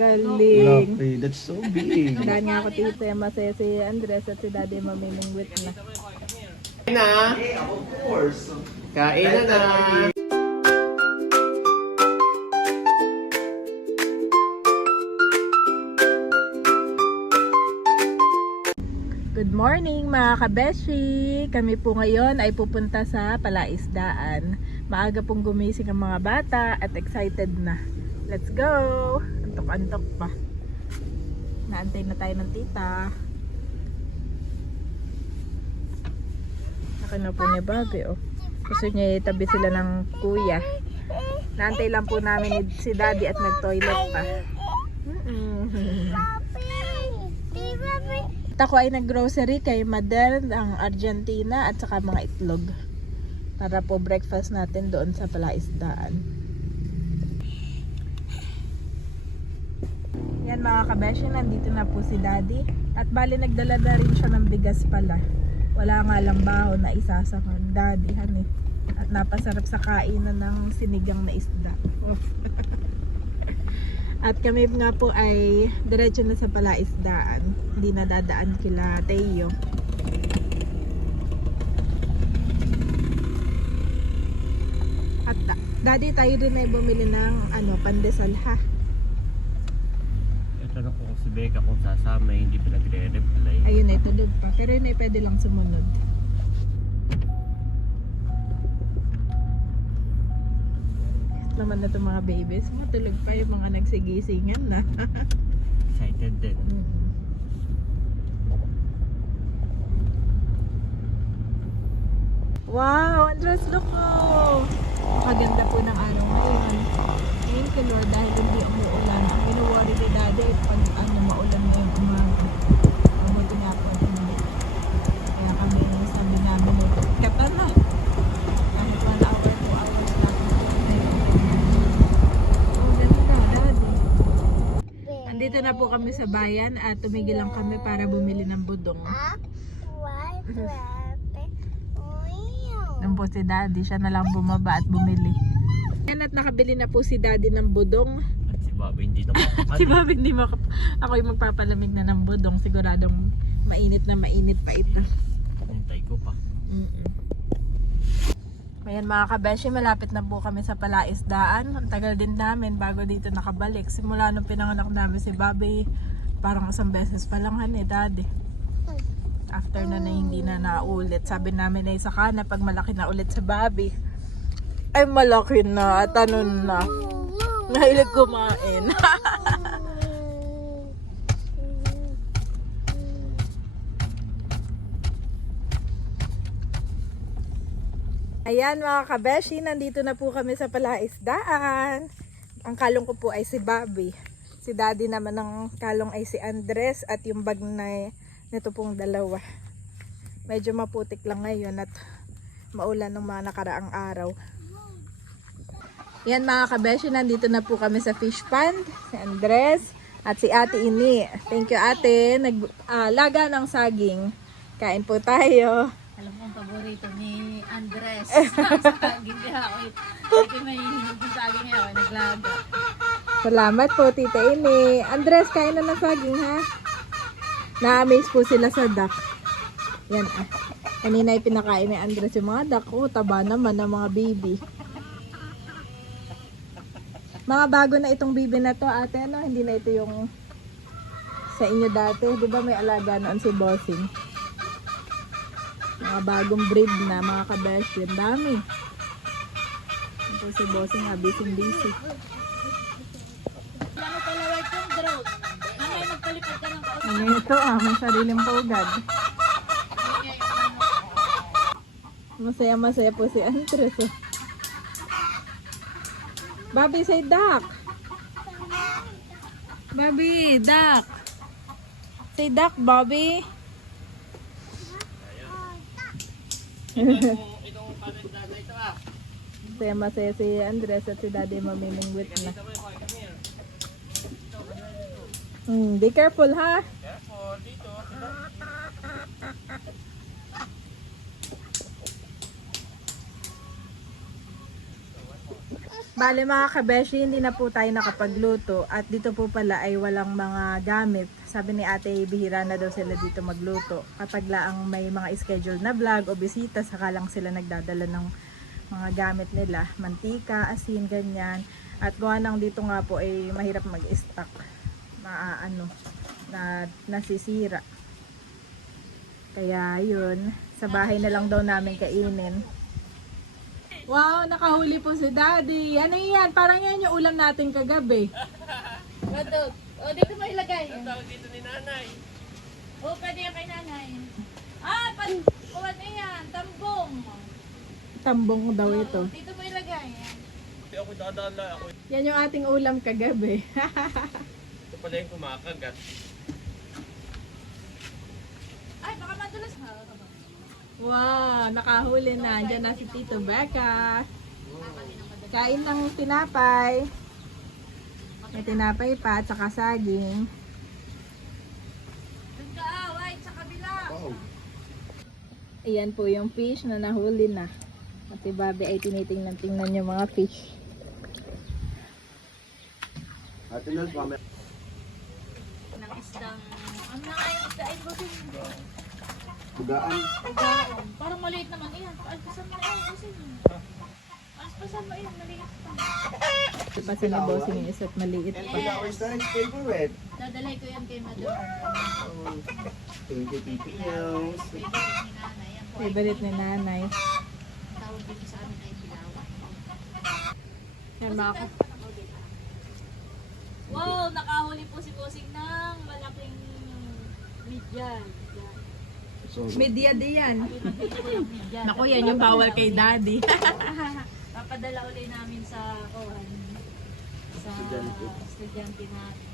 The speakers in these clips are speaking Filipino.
Galing. Lovely. That's so big. Dahil nga ako tito, masaya si Andres at si Daddy mamimingwit na. Kain na! Of course. Kain na! Good morning mga kabeshi! Kami po ngayon ay pupunta sa palaisdaan. Maaga pong gumising ang mga bata at excited na. Let's go! Antok-antok pa. Naantay na tayo ng tita. Akin na po ni Bobby, oh. Gusto niya itabi sila ng kuya. Naantay lang po namin si Daddy at nag-toilet pa. Ako ay nag-grocery kay Madel ang Argentina at saka mga itlog para po breakfast natin doon sa palaisdaan. Yan mga kabeshi, nandito na po si Daddy at bali nagdala na rin siya ng bigas pala. Wala nga lang baho na isasakang Daddy han eh. At napasarap sa kainan ng sinigang na isda. At kami nga po ay diretso na sa palaisdaan. Hindi na dadaan kila Teo. At Daddy, tayo rin ay bumili ng pandesal ha. Ito na kung si Becca kung sasama, hindi pa nagre-reply. Ayun ay tulog pa. Pero yun ay pwede lang sumunod. Naman na itong mga babies. Matulog pa yung mga nagsigisingan na. Excited din. Wow! Andres, look mo! Maganda po ng araw ngayon. Thank you Lord dahil hindi umuulan. Ang minuworry ni Daddy pag maulan na yung umaga. Mabuti nga po hindi. Kaya kami sabi namin kata na. Kahit 1 hour, 2 hours lang. Oh, ganda Daddy. Andito na po kami sa bayan at tumigil lang kami para bumili ng budong. Nung po si Daddy, siya na lang bumaba at bumili. Yan at nakabili na po si Daddy ng budong. At si Bobby hindi na makapal. Si Bobby hindi ako yung magpapalamig na ng budong. Siguradong mainit na mainit pa ito. Hintay ko pa. Ayan mga kabeshi, malapit na po kami sa palaisdaan. Ang tagal din namin bago dito nakabalik. Simula nung pinanganak namin si Bobby, parang 1 beses pa lang Daddy. After na hindi na naulit. Sabi namin ay saka na pag malaki na ulit sa Bobby. Ay malaki na at na. Nahilig kumain. Ayan mga kabeshi, nandito na po kami sa palaisdaan. Ang kalong ko po ay si Bobby. Si Daddy naman ng kalong ay si Andres at yung bag na nito pong dalawa. Medyo maputik lang ngayon at maulan ng mga nakaraang araw. Yan mga kabeshi, nandito na po kami sa fish pond. Si Andres at si Ate Ini. Thank you ate. Naglaga ng saging. Kain po tayo. Alam mo ang paborito ni Andres. Sa saging niya. Ito may hinog ng saging niya. Naglaga. Salamat po Tita Ini. Andres, kain na ng saging ha. Na-amaze po sila sa duck. Yan ah. Kanina ay pinakain ni Andres yung mga duck. Oh, taba naman ng mga baby. Mga bago na itong baby na to ate, no? Hindi na ito yung sa inyo dati. Di ba may alaga noon si Bossing? Mga bagong breed na mga kabesh. Yan dami. Ito si Bossing ha, busy. Ano pala white yung drone? Mamay magpalipad ka ng kausap. Ano ito ah, may sariling pugad. Masaya po si Andres eh. Bobby, say duck. Bobby, duck. Say duck, Bobby. Masaya si Andres at si Daddy mamimingwit na. Be careful ha. Careful, dito. Bale mga kabeshi, hindi na po tayo nakapagluto at dito po pala ay walang mga gamit. Sabi ni ate, bihira na daw sila dito magluto. Kapag laang may mga schedule na vlog o bisita, saka lang sila nagdadala ng mga gamit nila. Mantika, asin, ganyan. At gawa nang dito nga po ay mahirap mag-stock. Nasisira. Kaya yun, sa bahay na lang daw namin kainin. Wow, nakahuli po si Daddy. Ano yan? Parang yan yung ulam natin kagabi. Madog. O, dito mo ilagay. Ang tawag dito ni nanay. O, pwede yan kay nanay. Kuha na yan. Tambong. Tambong daw ito. O, dito mo ilagay. Hindi ako dadala. Ako Yan yung ating ulam kagabi. ito pala yung kumakagat. Ay, baka madulas. Wow, nakahuli na. Diyan na si Tito Becca. Kain ng tinapay. May tinapay pa at saka saging. Doon ka, white, sa kabila. Ayan po yung fish na nahuli na. At si Bobby ay tinitingnan-tingnan yung mga fish. Ate Nels, mamaya. Ng isdang, ano na nga yung isda? Ay, buti hindi. Bugaan. Ugaon. Parang maliit naman. Ayan, paalpasan mo na yan. Busin mo. Paalpasan mo yan, maliit pa. Pasa na bossing yung isa't maliit pa. Bugaan is Darren's favorite. Dadalay ko yan kay Mador. Thank you, Titi Nels. Favorite ni nanay. Yan po ay Favorite ni nanay. tawag dito sa amin ay pilawa. Yan mga Wow, nakahuli po si Bossing ng malaking midyan. So, media di yan. Midyan. Naku, yan yung bawal kay Daddy. Papadala uli namin sa sa estudyante natin.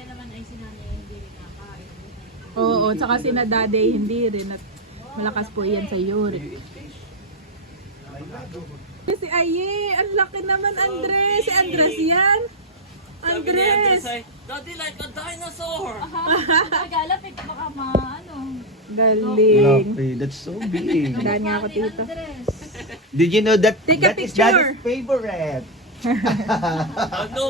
Yan naman ay sinanay hindi rin nakain. Oo, tsaka si na Daddy hindi rin. At malakas po yan sa uric. Si Aye, ang laki naman Andres. Si Andres yan. Andres. Daddy like a dinosaur! Nagalapit baka ano. Galing. lovely. That's so big. Daan nga ako Ni dito. Andres. Did you know that Take a that is picture. Daddy's favorite? Ano?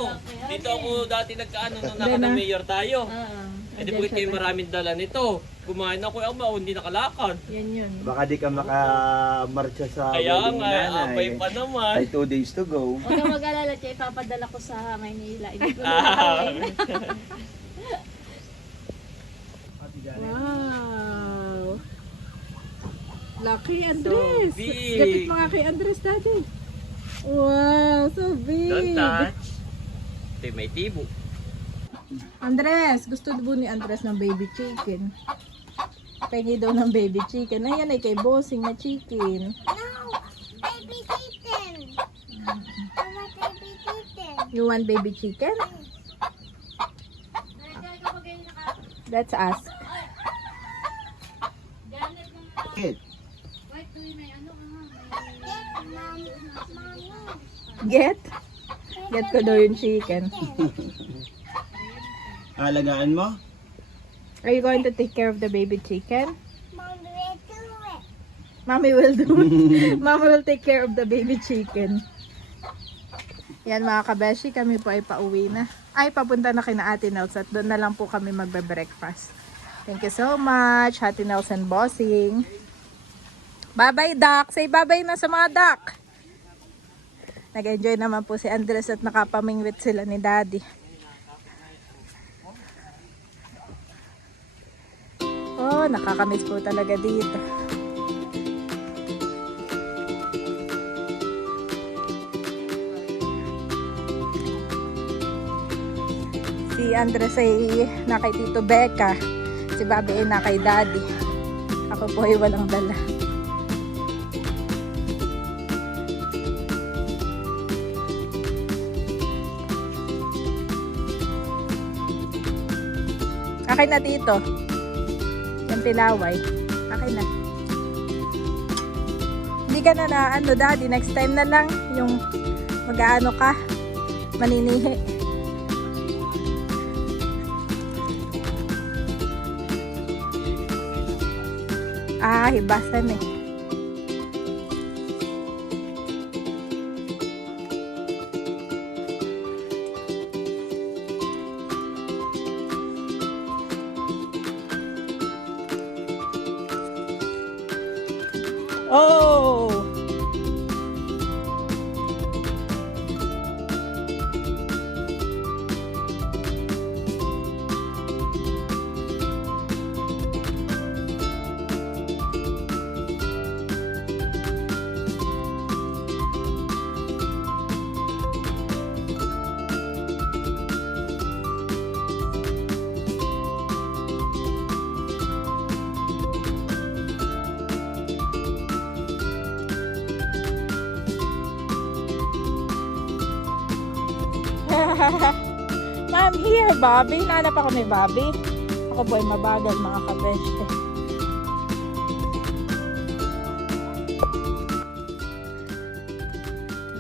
Dito ako dati nagkaano nung Then, nakana-mayor tayo. Oo. Eh di po kayo maraming dala nito. Kumain ako, hindi nakalakad. Yan yun. Baka di ka makamarcha sa Kaya wedding ni nga, nanay. abay pa naman. Ay, 2 days to go. Huwag kang mag-alala, Chay. Ipapadala ko sa Maynila. Hindi ko Ah. Wow. Laki Andres. big. Gapit mga kay Andres Daddy. Wow, so big. Don't touch. Ito may tibo. Andres, gusto po ni Andres ng baby chicken. Pengi daw ng baby chicken. Ayan ay kay Bossing na chicken. Baby chicken. I want baby chicken. You want baby chicken? Let's ask. Janet ng Kid, white tuwi may ano Get? Get ko daw yung chicken. alagaan mo? Are you going to take care of the baby chicken? Mom, will do it. Mommy will do. Mommy will take care of the baby chicken. Yan mga kabeshi, kami po ay pauwi na. Ay, papunta na kina Ate Nels at doon na lang po kami magbe-breakfast. Thank you so much, Ate Nels and Bossing. Bye-bye, Doc. Say bye-bye na sa mga Doc. Nag-enjoy naman po si Andres at nakapamingwit sila ni Daddy. Oh, nakakamiss po talaga dito. Si Andres ay na kay Tito Becca. Si Bobby ay na kay Daddy. Ako po ay walang dala. Akin na dito. Yung pilaway. Akin na. Hindi ka na ano Daddy. Next time na lang yung mag-aano ka. Maninihi. Hibasan eh. I'm here, Bobby. Nanap ako ni Bobby. Ako po ay mabagal, mga kabeshte.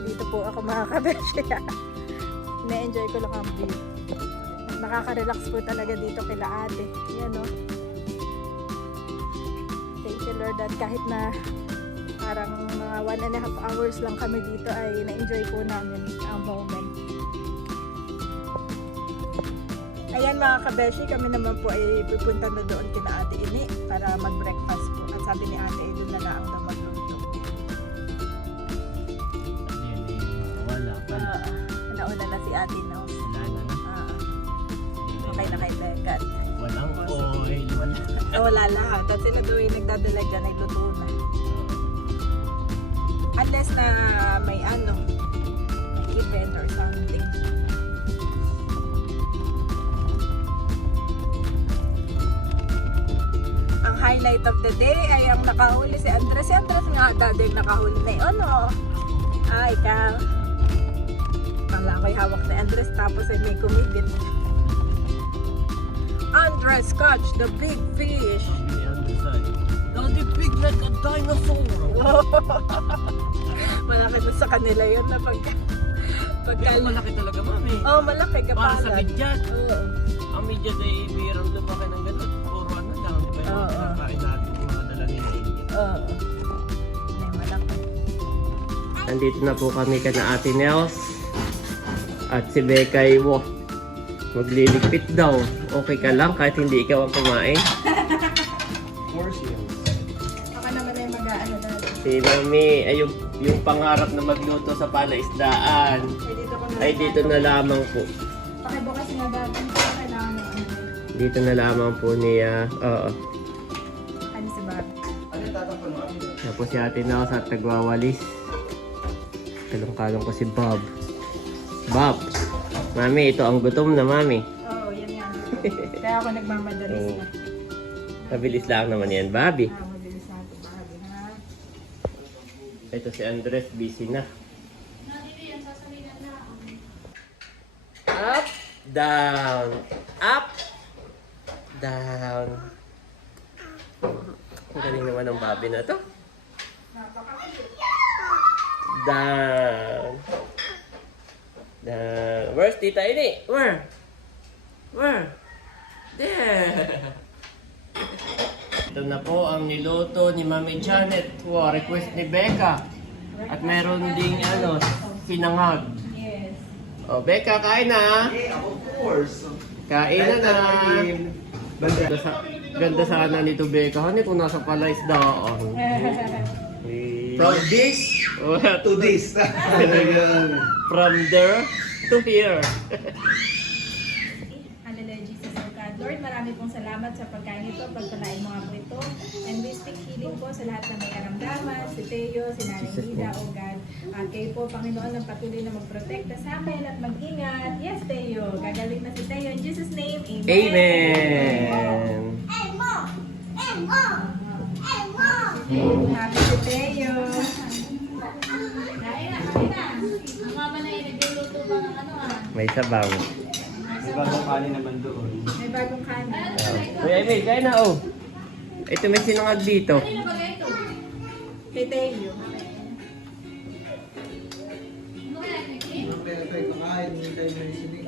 Dito po ako, mga kabeshte. Na-enjoy ko lang ang view. Nakaka-relax po talaga dito kila ate. Yan o. Thank you Lord at kahit na parang mga 1.5 hours lang kami dito ay na-enjoy po namin ang moment. Ayan mga kabeshi, kami naman po ay pupunta na doon kina ate Ini para mag-breakfast po. At sabi ni ate, doon na lang daw magluto. Wala pa. Nauna na si ate na. Wala na. Okay na kay Bekat. Walang oil. Wala lahat. At sila doon yung nagdadalag dyan ay luto na. Unless na may ano, may event or something. Ang highlight of the day ay ang nakahuli si Andres. Si Andres nga dati yung nakahuli na yun, no? Ay, ikaw. Kala ko'y hawak ni Andres tapos ay may kumibit. Andres catch the big fish. Now the big like a dinosaur. Malaki na sa kanila yun na pagka Pero malaki talaga, mami. oh, malaki Para sa kapalan. medyas. Oo. Ang medyas ay birang lumaki ng ganun. Puro ano lang. Di ba yung Oo. nakakain natin yung mga dala nila India. Oo. Ay, malaki. Nandito na po kami kana Ate Nels. At si Bekay, wow, magliligpit daw. Okay ka lang kahit hindi ikaw ang kumain. Ako naman ay mag-aano na. Si Mami, ay yung pangarap na magluto sa palaisdaan. Ay, dito ko na. Ay dito na lamang po. Pakibukas nga dati. Kailangan ng ano. Dito na lamang po niya. Oo. Ano si Bob? Tapos si Ate Nels at nagwawalis. Kalong-kalong ko si Bob. Bob, Mami, ito ang gutom na, Mami. Oo, yan yan. Kaya ako nagmamadalis na. Mabilis lang naman yan, Bobby. Mabilis na ito, Bobby, ha? Ito si Andres, busy na. Up, down, up, down. Ang galing naman ng Bobby na to. Down. Down. Where's Tita Ini? Where? Where? There. Ito na po ang niluto ni Mami Janet. Wow, request ni Becca. At meron ding ano, sinangag. Yes. O, Becca, kain na. Yeah, of course. Kain na na. Ganda sana nito, Becca. Hani kung nasa palaisdaan. From this to this. From there to here. Hallelujah, Jesus our God. Lord, marami pong salamat sa pagkain ito, pagpalain mo nga po ito. And we speak healing po sa lahat ng may karamdaman, si Teo, si Nanay Nida, O God. At kayo po, Panginoon, ang patuloy na magprotekta sa akin at mag-ingat. Yes, Teo. Gagaling na si Teo. In Jesus' name, Amen. Amen. And more. And more. And more. Happy si Teo. Kain na, kain na. Ang mama na yun, nagluluto pa ng ano ah. May sabaw. May bagong kanin naman doon. May bagong kanin. Kuya Emil, kain na oh. Ito may sinangag dito. Ano ba ito? Kay Teo. Ano kaya ito?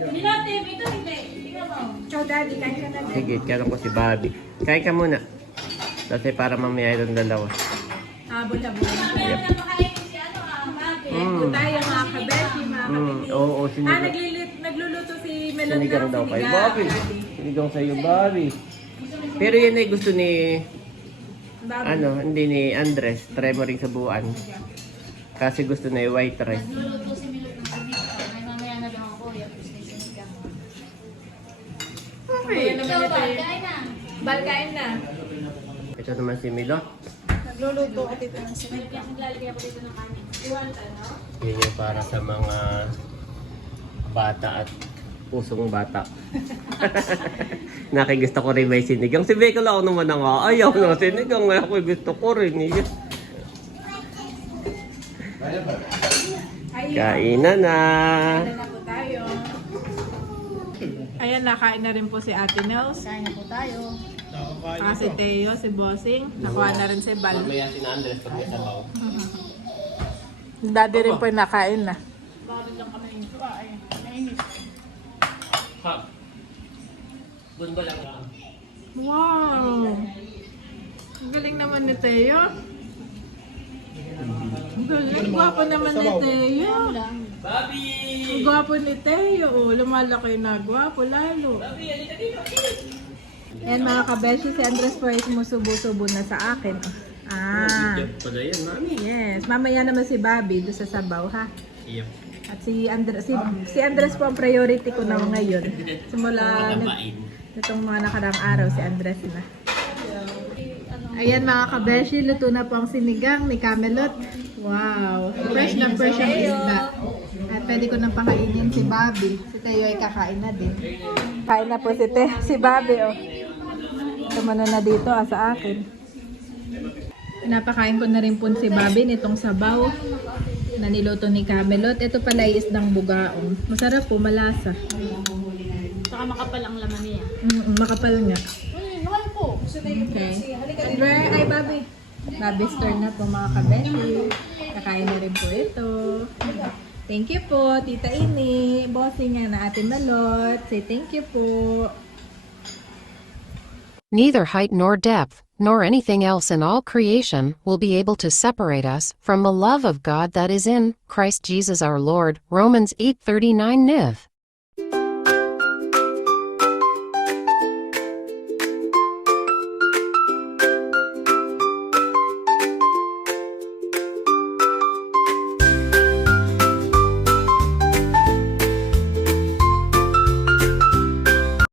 Nilatim, ito hindi. Tingnan mo. Ciao, Daddy. Kain ka na din. Sige, karon ko si Bobby. Kain ka muna. Kasi para mamaya itong dalawa. Habol-habol. Mamaya na makain si ano ah, Bobby. Ito tayo mga kabeshi, mga kapitid. Oo, Nagluluto si Melon sinigang ng daw kay sinigang. Bobby. Sinigang sa'yo, Bobby. Pero yan ay gusto ni, Bobby. ano, hindi ni Andres. Try mo rin sa buwan. Kasi gusto na yung white rice. Nagluluto si Milot ng sinigang. Ay mamaya na lang ako. Yung gusto yung sinigang. Ayan naman Ikaw ito ba? eh. Kain na. Bal, kain na. Ito naman si Milot. Nagluluto ako dito ng sinigang. Naglalagay ako dito ng kanin. Iwan ano? Yun yung para sa mga bata at pusong bata. Nakigusto ko rin may sinigang. Si Becca lang naman na nga. Ayaw na sinigang. Ako gusto ko rin. Ay, Kainan na. na po tayo. Ayan, nakain na rin po si Ate Nels. Kain na po tayo. Saka si Teo, si Bossing. Nakuha na rin si Bal. Mamaya si Andres pag may sabaw. Daddy rin po nakain na. Ha? Bunba lang lang. Wow! Ang galing naman ni Teo. Ang galing. Gwapo naman ni Teo. Bobby! Ang gwapo ni Teo. Oh, lumalaki na. Gwapo lalo. Yan mga kabeshi, si Andres po ay sumusubo-subo na sa akin. Ah. Yep, pala yan, mami. Yes. Mamaya naman si Bobby doon sa sabaw, ha? Yep. At si Andres po ang priority ko na ngayon. Simula nitong mga nakarang araw, si Andres na. Ayan mga kabeshi, luto na po ang sinigang ni Camelot. Wow! Fresh na fresh ang isda. At pwede ko nang pakainin si Bobby. Si Teo ay kakain na din. Kain na po si Bobby, oh. Tumano na dito sa akin. Pinapakain ko na rin po si Bobby nitong sabaw na niluto ni Camelot. Ito pala ay isdang bugaong. Masarap po, malasa. Saka makapal ang laman niya. Makapal nga. Mahal po. Okay. Andre, ay Bobby. Bobby's turn na po mga kabeshi. Kakain na rin po ito. Thank you po, Tita Ini. Bossing nga na Ate Malot. Say thank you po. Neither height nor depth, nor anything else in all creation, will be able to separate us from the love of God that is in Christ Jesus our Lord. Romans 8:39 Niv.